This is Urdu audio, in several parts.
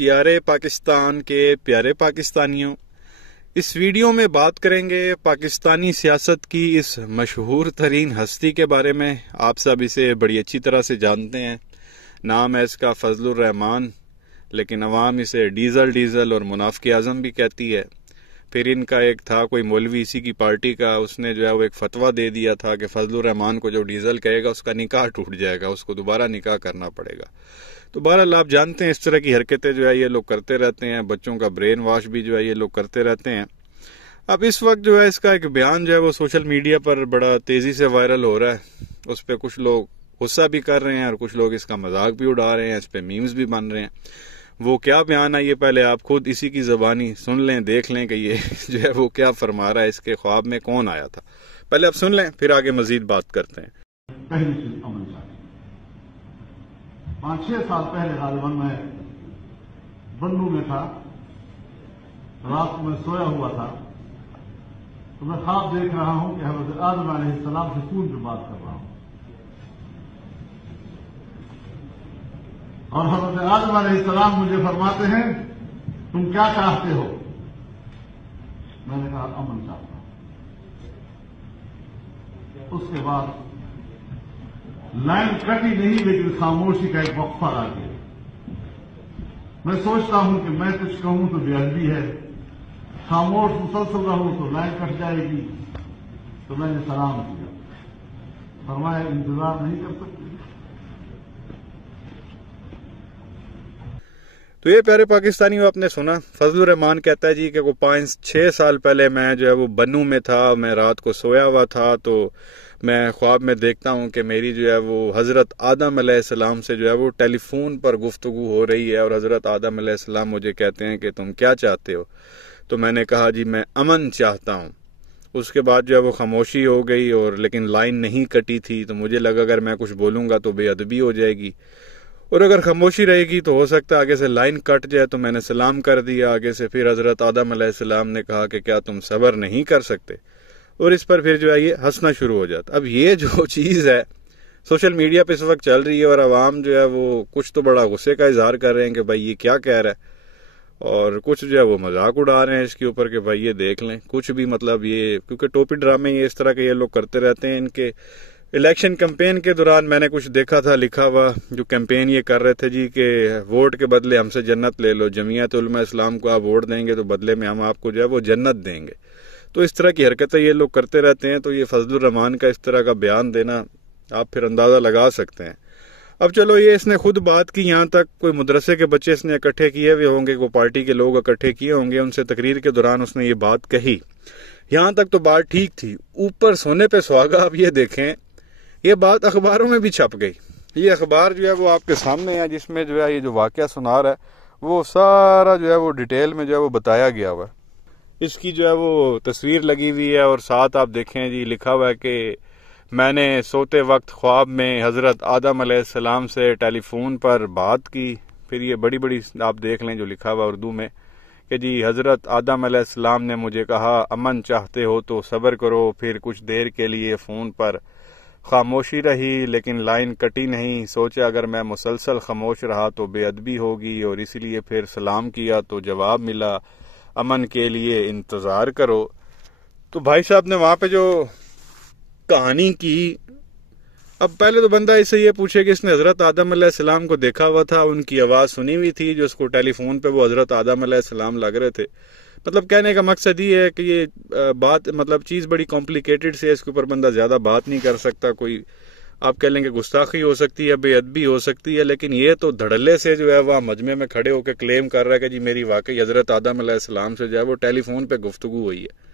پیارے پاکستان کے پیارے پاکستانیوں، اس ویڈیو میں بات کریں گے پاکستانی سیاست کی اس مشہور ترین ہستی کے بارے میں۔ آپ سب اسے بڑی اچھی طرح سے جانتے ہیں، نام ہے اس کا فضل الرحمان، لیکن عوام اسے ڈیزل اور منافق اعظم بھی کہتی ہے۔ پھر ان کا ایک تھا کوئی مولوی اسی کی پارٹی کا، اس نے جو ہے وہ ایک فتویٰ دے دیا تھا کہ فضل الرحمان کو جو ڈیزل کہے گا اس کا نکاح ٹوٹ جائے گا، اس کو دوبارہ نکاح کرنا پڑے گا۔ تو بہرحال آپ جانتے ہیں اس طرح کی حرکتیں جو ہے یہ لوگ کرتے رہتے ہیں، بچوں کا برین واش بھی جو ہے یہ لوگ کرتے رہتے ہیں۔ اب اس وقت جو ہے اس کا ایک بیان جو ہے وہ سوشل میڈیا پر بڑا تیزی سے وائرل ہو رہا ہے، اس پہ کچھ لوگ غصہ بھی کر رہے ہیں اور کچھ لوگ اس کا مذاق بھی اڑا رہے ہیں، اس پہ میمز بھی بن رہے ہیں۔ وہ کیا بیان ہے یہ پہلے آپ خود اسی کی زبانی سن لیں، دیکھ لیں کہ یہ جو ہے وہ کیا فرما رہا ہے، اس کے خواب میں کون آیا تھا۔ پہلے آپ سن لیں پھر آگے مزید بات کرتے ہیں۔ پہلی چیز امن چاہیے۔ 5-6 سال پہلے غالباً میں بنو میں تھا، رات کو میں سویا ہوا تھا تو میں خواب دیکھ رہا ہوں کہ حضرت آدم علیہ السلام سے فون پہ بات کر رہا ہوں، اور حضرت آدم علیہ السلام مجھے فرماتے ہیں تم کیا چاہتے ہو؟ میں نے کہا امن چاہتا ہوں۔ اس کے بعد لائن کٹی نہیں لیکن خاموشی کا ایک وقفہ آ گیا۔ میں سوچتا ہوں کہ میں کچھ کہوں تو بے ادبی ہے، خاموش مسلسل رہوں تو لائن کٹ جائے گی، تو میں نے سلام کیا، فرمایا انتظار نہیں کر سکتے۔ تو یہ پیارے پاکستانیوں آپ نے سنا، فضل الرحمان کہتا ہے جی کہ وہ 5-6 سال پہلے میں جو ہے وہ بنو میں تھا، میں رات کو سویا ہوا تھا تو میں خواب میں دیکھتا ہوں کہ میری جو ہے وہ حضرت آدم علیہ السلام سے جو ہے وہ ٹیلی فون پر گفتگو ہو رہی ہے، اور حضرت آدم علیہ السلام مجھے کہتے ہیں کہ تم کیا چاہتے ہو؟ تو میں نے کہا جی میں امن چاہتا ہوں۔ اس کے بعد جو ہے وہ خاموشی ہو گئی، اور لیکن لائن نہیں کٹی تھی، تو مجھے لگا اگر میں کچھ بولوں گا تو بے ادبی ہو جائے گی، اور اگر خاموشی رہے گی تو ہو سکتا ہے آگے سے لائن کٹ جائے۔ تو میں نے سلام کر دیا آگے سے، پھر حضرت آدم علیہ السلام نے کہا کہ کیا تم صبر نہیں کر سکتے؟ اور اس پر پھر جو ہے یہ ہنسنا شروع ہو جاتا۔ اب یہ جو چیز ہے سوشل میڈیا پہ اس وقت چل رہی ہے، اور عوام جو ہے وہ کچھ تو بڑا غصے کا اظہار کر رہے ہیں کہ بھائی یہ کیا کہہ رہا ہے، اور کچھ جو ہے وہ مذاق اڑا رہے ہیں اس کے اوپر کہ بھائی یہ دیکھ لیں کچھ بھی، مطلب یہ کیونکہ ٹوپی ڈرامے یہ اس طرح کے یہ لوگ کرتے رہتے ہیں۔ ان کے الیکشن کیمپین کے دوران میں نے کچھ دیکھا تھا لکھا ہوا، جو کیمپین یہ کر رہے تھے جی کہ ووٹ کے بدلے ہم سے جنت لے لو، جمعیت علماء اسلام کو آپ ووٹ دیں گے تو بدلے میں ہم آپ کو جو ہے وہ جنت دیں گے۔ تو اس طرح کی حرکتیں یہ لوگ کرتے رہتے ہیں۔ تو یہ فضل الرحمان کا اس طرح کا بیان دینا آپ پھر اندازہ لگا سکتے ہیں۔ اب چلو یہ اس نے خود بات کی، یہاں تک کوئی مدرسے کے بچے اس نے اکٹھے کیے ہوئے ہوں گے، کوئی پارٹی کے لوگ اکٹھے کیے ہوں گے، ان سے تقریر کے دوران اس نے یہ بات کہی، یہاں تک تو بات ٹھیک تھی۔ اوپر سونے پہ سہاگا اب یہ دیکھیں، یہ بات اخباروں میں بھی چھپ گئی۔ یہ اخبار جو ہے وہ آپ کے سامنے ہے، جس میں جو ہے یہ جو واقعہ سنا رہا ہے وہ سارا جو ہے وہ ڈیٹیل میں جو ہے وہ بتایا گیا ہوا ہے۔ اس کی جو ہے وہ تصویر لگی ہوئی ہے، اور ساتھ آپ دیکھیں جی لکھا ہوا ہے کہ میں نے سوتے وقت خواب میں حضرت آدم علیہ السلام سے ٹیلی فون پر بات کی۔ پھر یہ بڑی بڑی آپ دیکھ لیں جو لکھا ہوا اردو میں کہ جی حضرت آدم علیہ السلام نے مجھے کہا امن چاہتے ہو تو صبر کرو۔ پھر کچھ دیر کے لیے فون پر خاموشی رہی لیکن لائن کٹی نہیں، سوچا اگر میں مسلسل خاموش رہا تو بے ادبی ہوگی، اور اسی لیے پھر سلام کیا تو جواب ملا امن کے لیے انتظار کرو۔ تو بھائی صاحب نے وہاں پہ جو کہانی کی، اب پہلے تو بندہ اس سے یہ پوچھے کہ اس نے حضرت آدم علیہ السلام کو دیکھا ہوا تھا، ان کی آواز سنی ہوئی تھی جو اس کو ٹیلی فون پہ وہ حضرت آدم علیہ السلام لگ رہے تھے۔ مطلب کہنے کا مقصد یہ ہے کہ یہ بات مطلب چیز بڑی کمپلیکیٹڈ سے ہے، اس کے اوپر بندہ زیادہ بات نہیں کر سکتا۔ کوئی آپ کہہ لیں کہ گستاخی ہو سکتی ہے، بے ادبی ہو سکتی ہے، لیکن یہ تو دھڑلے سے جو ہے وہ مجمع میں کھڑے ہو کے کلیم کر رہا ہے کہ جی میری واقعی حضرت آدم علیہ السلام سے جو ہے وہ ٹیلی فون پہ گفتگو ہوئی ہے۔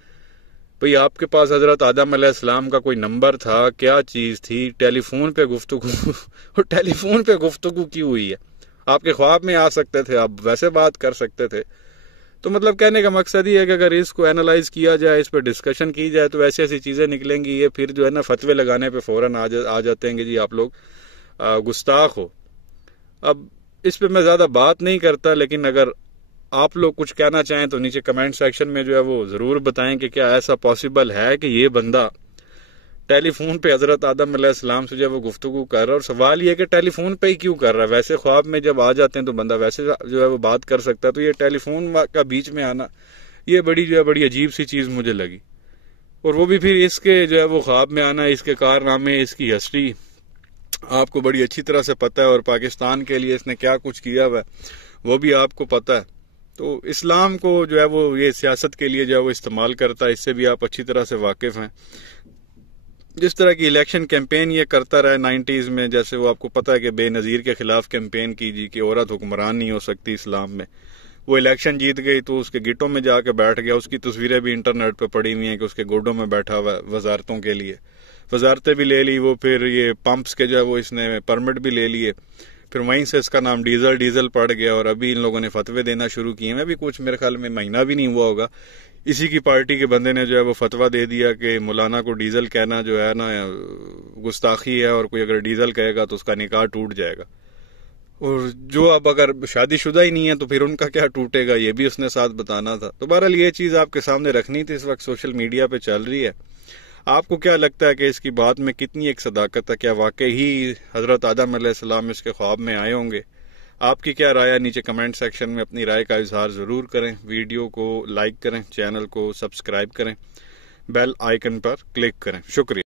بھئی آپ کے پاس حضرت آدم علیہ السلام کا کوئی نمبر تھا، کیا چیز تھی؟ ٹیلی فون پہ گفتگو اور ٹیلی فون پہ گفتگو کیوں ہوئی ہے؟ آپ کے خواب میں آ سکتے تھے، آپ ویسے بات کر سکتے تھے۔ تو مطلب کہنے کا مقصد یہ ہے کہ اگر اس کو اینالائز کیا جائے، اس پہ ڈسکشن کی جائے تو ایسی ایسی چیزیں نکلیں گی، یہ پھر جو ہے نا فتوے لگانے پہ فوراً آ جاتے ہیں کہ جی آپ لوگ گستاخ ہو۔ اب اس پہ میں زیادہ بات نہیں کرتا، لیکن اگر آپ لوگ کچھ کہنا چاہیں تو نیچے کمنٹ سیکشن میں جو ہے وہ ضرور بتائیں کہ کیا ایسا پاسبل ہے کہ یہ بندہ ٹیلی فون پہ حضرت آدم علیہ السلام سے جب وہ گفتگو کر رہا ہے، اور سوال یہ کہ ٹیلی فون پہ ہی کیوں کر رہا ہے؟ ویسے خواب میں جب آ جاتے ہیں تو بندہ ویسے جو ہے وہ بات کر سکتا ہے، تو یہ ٹیلی فون کا بیچ میں آنا یہ بڑی عجیب سی چیز مجھے لگی. اور وہ بھی پھر اس کے جو ہے وہ خواب میں آنا، اس کے کارنامے، اس کی ہسٹری آپ کو بڑی اچھی طرح سے پتہ ہے، اور پاکستان کے لیے اس نے کیا کچھ کیا ہوا ہے وہ بھی آپ کو پتہ ہے. تو اسلام کو جو ہے وہ یہ سیاست کے لیے جو ہے وہ استعمال کرتا ہے، اس سے بھی آپ اچھی طرح سے واقف ہیں. جس طرح کی الیکشن کیمپین یہ کرتا رہا 90s میں، جیسے وہ آپ کو پتہ ہے کہ بے نظیر کے خلاف کیمپین کی جی کہ عورت حکمران نہیں ہو سکتی اسلام میں. وہ الیکشن جیت گئی تو اس کے گٹوں میں جا کے بیٹھ گیا. اس کی تصویریں بھی انٹرنیٹ پہ پڑی ہوئی ہیں کہ اس کے گوڈوں میں بیٹھا ہوا وزارتوں کے لیے، وزارتیں بھی لے لی. وہ پھر یہ پمپس کے جو ہے وہ اس نے پرمٹ بھی لے لیے. پھر وہیں سے اس کا نام ڈیزل پڑ گیا، اور ابھی ان لوگوں نے فتوے دینا شروع کیے ہیں. ابھی کچھ میرے خیال میں مہینہ بھی نہیں ہوا ہوگا، اسی کی پارٹی کے بندے نے جو ہے وہ فتویٰ دے دیا کہ مولانا کو ڈیزل کہنا جو ہے نا گستاخی ہے، اور کوئی اگر ڈیزل کہے گا تو اس کا نکاح ٹوٹ جائے گا. اور جو اب اگر شادی شدہ ہی نہیں ہے تو پھر ان کا کیا ٹوٹے گا، یہ بھی اس نے ساتھ بتانا تھا. تو بہرحال یہ چیز آپ کے سامنے رکھنی تھی. اس وقت سوشل میڈیا پہ چل رہی ہے. آپ کو کیا لگتا ہے کہ اس کی بات میں کتنی ایک صداقت ہے؟ کیا واقعی ہی حضرت آدم علیہ السلام اس کے خواب میں آئے ہوں گے؟ آپ کی کیا رائے ہے؟ نیچے کمنٹ سیکشن میں اپنی رائے کا اظہار ضرور کریں. ویڈیو کو لائک کریں، چینل کو سبسکرائب کریں، بیل آئیکن پر کلک کریں. شکریہ.